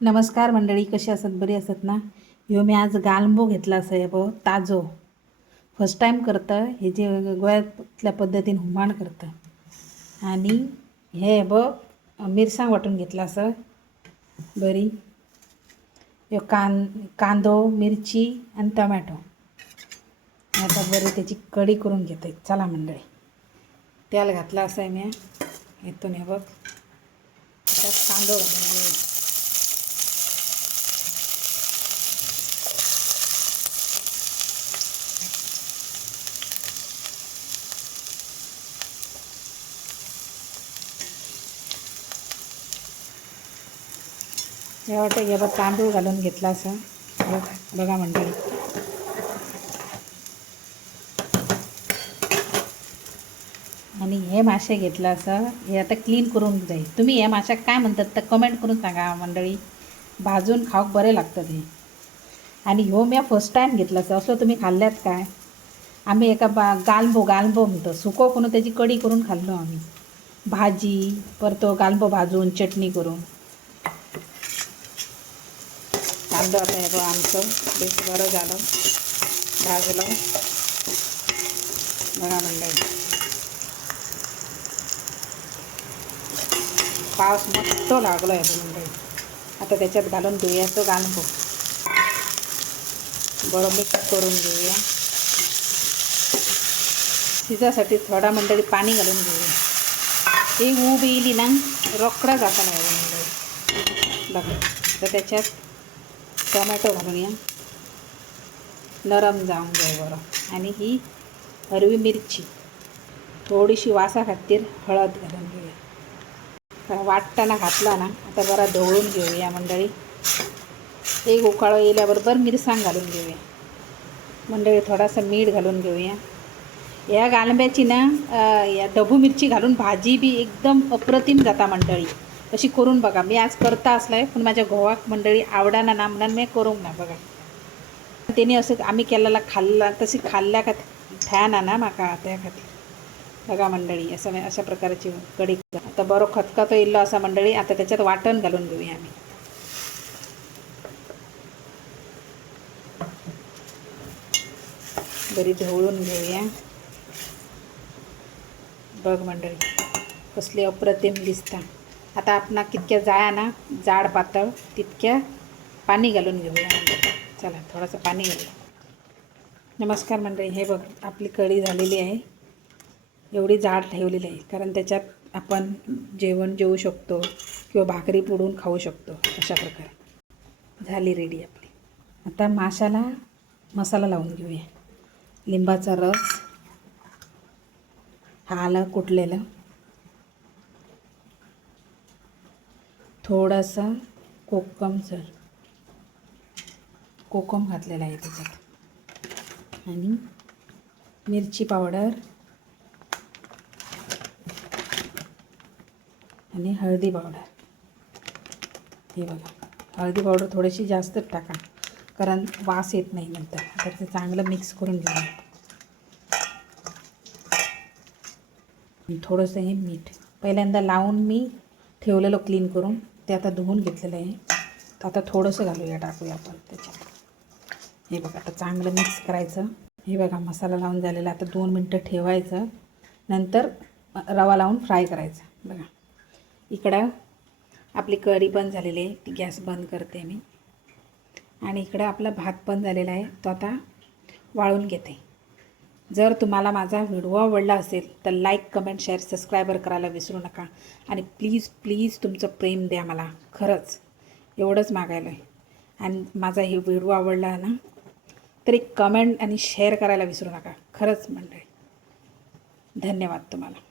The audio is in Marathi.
नमस्कार मंडळी, कशी असत? बरी असत ना? ह्यो मी आज गालंबो घेतला असं बघ, ताजो. फर्स्ट टाईम करतं हे जे गोव्यातल्या पद्धतीने हुमाण करतं. आणि हे बघ मिरसांग वाटून घेतला असं बरी. ह्यो कांदो, मिरची आणि टमॅटो. आता बरी त्याची कढी करून घेते. चला मंडळी, तेल घातला असं आहे मी इथून. हे बघ त्यात कांदो घालून घेऊ. हे वाटतं हे बघ तांदूळ घालून घेतला असं बघा मंडळी. आणि हे मासे घेतलं असं हे आता क्लीन करून जाईल. तुम्ही हे माशाक काय म्हणतात तर कमेंट करून सांगा मंडळी. भाजून खाऊक बरे लागतं हे. आणि ह्यो मी फर्स्ट टाईम घेतलं असं तुम्ही खाल्ल्यात काय? आम्ही एका गालबो म्हणतो सुको करून त्याची कढी करून खाल्लो आम्ही. भाजी परतो गालबो भाजून चटणी करून. कांदो आता हे आमचं बेस बरं झालं भाजलं बघा मंडळी. पाऊस मस्त लागलो आहे मंडळी. आता त्याच्यात घालून घेऊया तो गालबो. बरं मिक्स करून घेऊया. शिजासाठी थोडा मंडळी पाणी घालून घेऊया. हे ऊब येईली ना रोकडा जाता नाही मंडळी बघा. तर त्याच्यात टोमॅटो घालूया, नरम जाऊन जाऊ बरं. आणि ही हिरवी मिरची, थोडीशी वासा खातीर हळद घालून घेऊया. वाटताना घातला ना आता बरा ढवळून घेऊया मंडळी. एक उकाळो येल्याबरोबर मिरसांग घालून घेऊया मंडळी. थोडासा मीठ घालून घेऊया. या गालंब्याची ना या ढबू मिरची घालून भाजी बी एकदम अप्रतिम जाता मंडळी. अशी करून बघा. मी आज करता असलाय पण माझ्या घोवाक मंडळी आवडाना ना म्हणून मी करूंक ना बघा. त्याने असं आम्ही केलेला खाल्ला तशी खाल्ल्या का थ्या ना माका त्या खातीर बघा मंडळी. असं अशा प्रकारची कढी. आता बरो खतखतो येल्लो असा मंडळी. आता त्याच्यात वाटण घालून घेऊया आम्ही. बरी ढवळून घेऊया. बघ मंडळी कसली अप्रतिम दिसता. आता आपण कितक्या जाया ना जाड पातळ तितक्या पाणी घालून घेऊया मंडळी. चला थोडंसं पाणी घालूया. नमस्कार मंडळी, हे बघ आपली कढी झालेली आहे. एवढी जाड ठेवलेली आहे कारण त्याच्यात आपण जेवण जेवू शकतो किंवा भाकरी पुडून खाऊ शकतो. अशा प्रकारे झाली रेडी आपली. आता माशाला मसाला लावून घेऊया. लिंबाचा रस, आलं कुटलेलं, थोडासा कोकम घातलेला आहे त्याच्यात, आणि मिरची पावडर आणि हळदी पावडर. हे बघा हळदी पावडर थोडीशी जास्तच टाका कारण वास येत नाही नंतर. तर ते चांगलं मिक्स करून घेऊया. थोडंसं हे मीठ पहिल्यांदा लावून मी ठेवलेलं क्लीन करून ते आता धुवून घेतलेलं आहे. तर आता थोडंसं घालूया टाकूया आपण त्याच्यात. हे बघा आता चांगलं मिक्स करायचं. हे बघा मसाला लावून झालेला. आता 2 मिनटं ठेवायचं, नंतर रवा लावून फ्राय करायचं. बघा इकडं आपली कढी पण झालेली आहे. ती गॅस बंद करते मी. आणि इकडं आपला भात पण झालेला आहे. तो आता वाळून घेते. जर तुम्हाला माझा व्हिडिओ आवडला असेल तर लाईक, कमेंट, शेअर, सबस्क्रायबर करायला विसरू नका. आणि प्लीज तुमचं प्रेम द्या मला. खरंच एवढंच मागायला आहे. आणि माझा हे व्हिडिओ आवडला ना तर एक कमेंट आणि शेअर करायला विसरू नका. खरंच मंडळी धन्यवाद तुम्हाला.